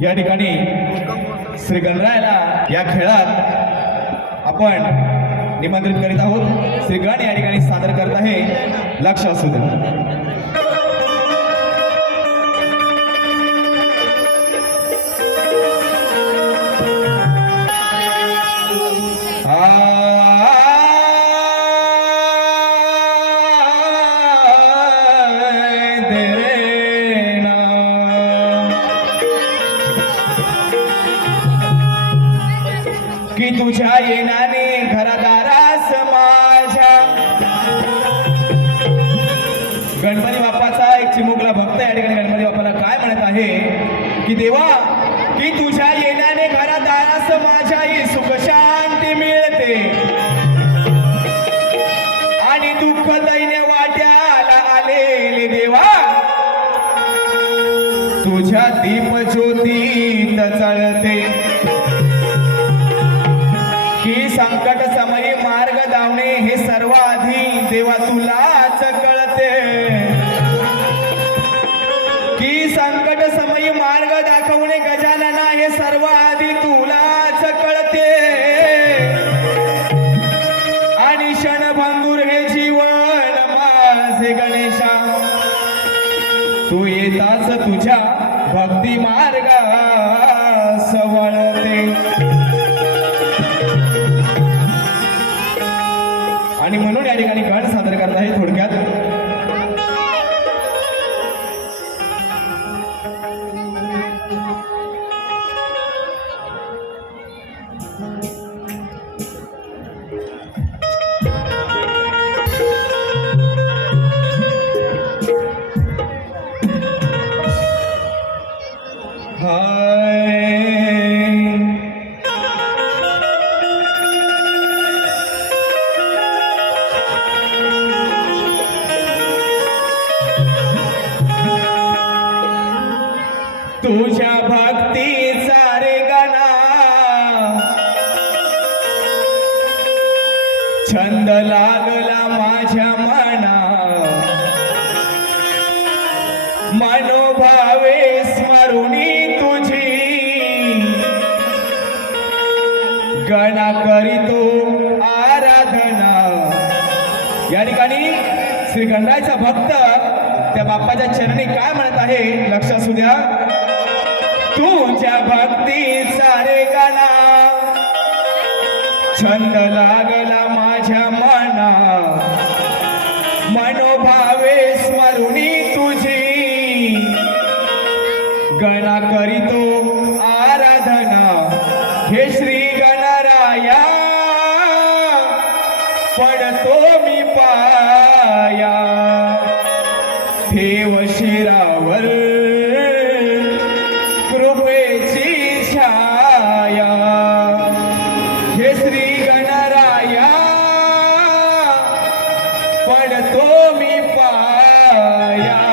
या ठिकाणी श्री गणरायाला या खेळात आपण निमंत्रित करीत आहोत. श्री गण या ठिकाणी सादर करत आहे. लक्ष असू दे. तुझ्या येणाने घरादारास माझ्या गणपती बाप्पाचा एक चिमुकला भक्त या ठिकाणी गणपती बाप्पाला काय म्हणत आहे? की देवा की तुझ्या येण्याने घरादारास माझ्या ही सुख शांती मिळते. आणि दुःख दैन्य वाट्याला आलेले देवा तुझ्या दीप तेव्हा तुलाच कळते. की संकट समयी मार्ग दाखवणे गजानना हे सर्व आधी तुलाच कळते. आणि क्षणभंगूर हे जीवन माझे गणेशा. तू येताच तुझ्या भक्ती मार्गास वळते. ठिकाणी गाण सादर करत आहे थोडक्यात. हा छंद लागला माझ्या मना. मनोभावे स्मरुणी तुझी. गणा करीतो आराधना. या ठिकाणी श्री गणरायचा भक्त त्या बाप्पाच्या चरणी काय म्हणत आहे? लक्ष असू द्या. तुझ्या भक्तीचा रे गणा. छंद लागला माझ्या मना. मनोभावे स्मरुणी तुझी. गणा करीतो आराधना. हे श्री गणराया. पडतो मी पाया. ठेव शिरावर. तो मी पाया.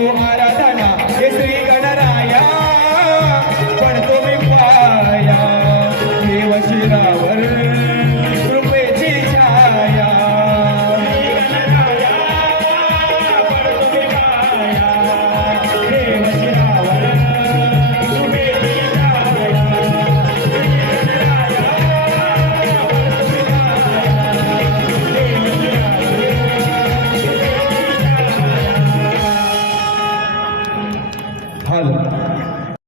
करीतो